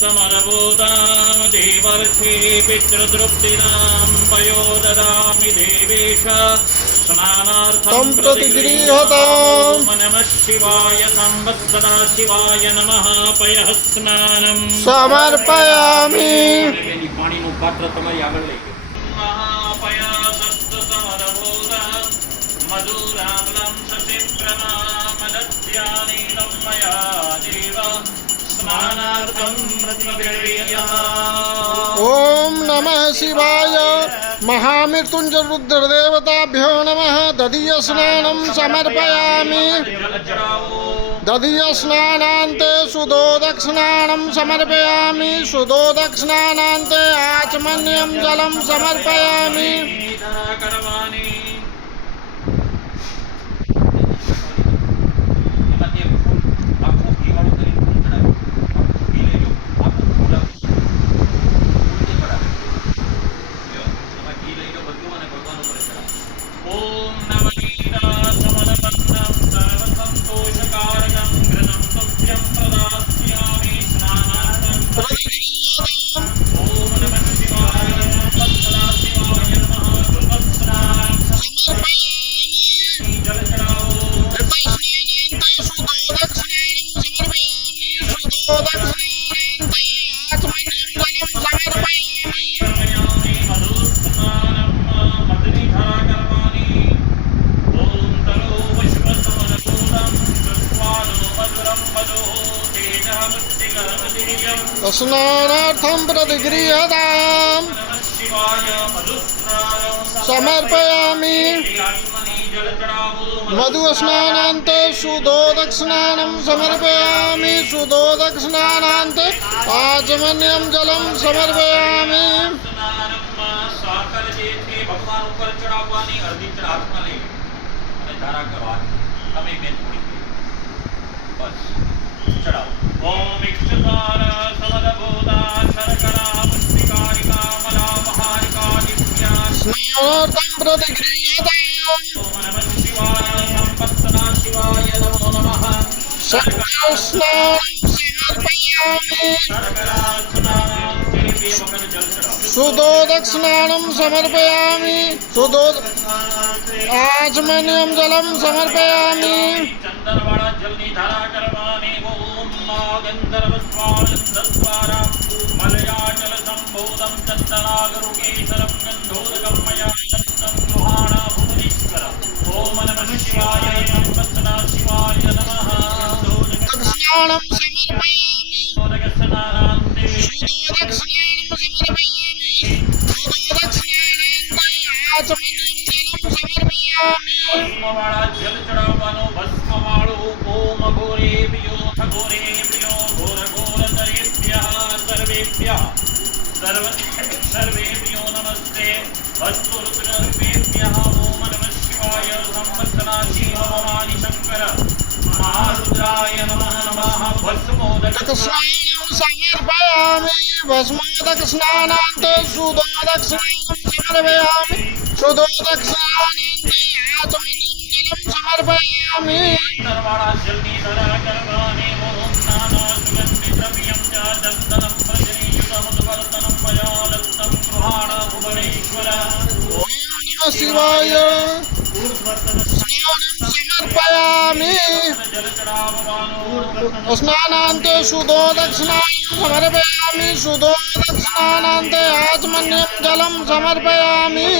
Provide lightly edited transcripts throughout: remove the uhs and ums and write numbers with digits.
समरभूतां देवर्षि पितृतृप्तिदां पयो ददामि देवेश स्नानार्थं प्रतिगृह्यताम्। नमः शिवाय संवत्सदा शिवाय नमः पयः स्नानं समर्पयामि। पाणीનું પાત્ર તમારી આગળ લઈ ગયો महापय समरभूतां मधुरामलं शशिप्रणामदस्यानीलं मया देव ओम नमः शिवाय। महामृत्युंजय रुद्रदेवताभ्यो नमः। दधीय स्नानं समर्पयामि। दधीय स्नानान्ते सुदोदक स्नानं समर्पयामि। सुदोदक स्नानान्ते आचमनीयं जलं समर्पयामि। स्नानार्थं प्रतिगृह्यताम् समर्पयामि। मधुस्नानान्ते सुदोदक स्नानं समर्पयामि। सुदोदक स्नानान्ते आचमनीयं जलं समर्पयामि। ભગવાન ઉપર ચડાવવાની અડધી હાથમાં લઈ અને ધારા કરવાની તમે બેન થોડી બસ ચડાવો ઓમ ઇક્ષકાર સમદભૂતા શર્કરા પુષ્ટિકારિકા મલા મહારિકા દિવ્યા स्नानार्थं प्रतिगृह्यताम् ઓમ નમઃ શિવાય સંપત્સદા શિવાય નમો નમઃ शक्तिः स्नानं समर्पयामि। શર્કરા સ્નાનાન્તે બે વખત જલ ચડાવો सुदोदक स्नानं समर्पयामि। आचमनीयं जलं समर्पयामि। चंदनवाड़ा जलनी धारा करवानी ओम गंधर्वस्वानंदस्वारा मलयाचल संबोधम चंदनागरुकेशरम गंधोदकं मया दत्तं गृहाणा भुवनेश्वर ओम नमः शिवाय संवत्सदा शिवाय नमः स्नानं समर्पयामि। सुदोदक स्नानान्ते सुदोदक स्नानं समर्पयामि। सुदोदक स्नानान्ते आचमनीयं जलं समर्पयामि। भस्मवाड़ा जल चढ़ावानो भस्मवाळो ओम घोरेभ्यो घोरेभ्यो घोर घोरतरेभ्यः सर्वेभ्यः सर्वेभ्यो नमस्ते वस्तु रुद्रेभ्यः ओम नमः शिवाय संवत्सदा शिवमानि शंकर महारुद्राय नमः नमः भस्मोदक स्नानं समर्पयामि। भस्मोदक स्नानान्ते सुदोदक स्नानं समर्पयामि। सुदोदक स्नानान्ते आचमनीयं जलं समर्पयामि। नरवाड़ा जलनी धरा करवाने ओम नाना सुगंधि द्रव्यं च चंदनं प्रजनीयुतमुद्वर्तनं मया दत्तं गृहाणा भुवनेश्वर ओम नमः शिवाय। स्नानं समर्पयामि। जल चढ़ाववानो स्नानान्ते सुदोदक स्नानं समर्पयामि। सुदोदक स्नानान्ते आचमनीयं जलं समर्पयामि।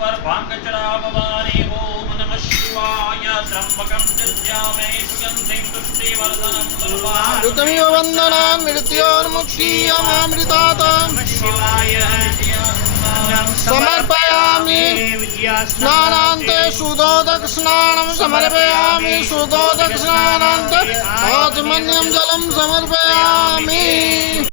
पर भांग चढ़ाववाने ओम नमः शिवाय त्र्यंबकं दद्यामि सुगंधिं पुष्टिवर्धनं सर्वाणि ऋतमिव वन्दनान् मृत्योर्मुक्षीयमामृतात् समर्पयामि। स्नानान्ते सुदोदक स्नानं समर्पयामि। सुदोदक स्नानान्ते आचमनीयं जलं समर्पयामि।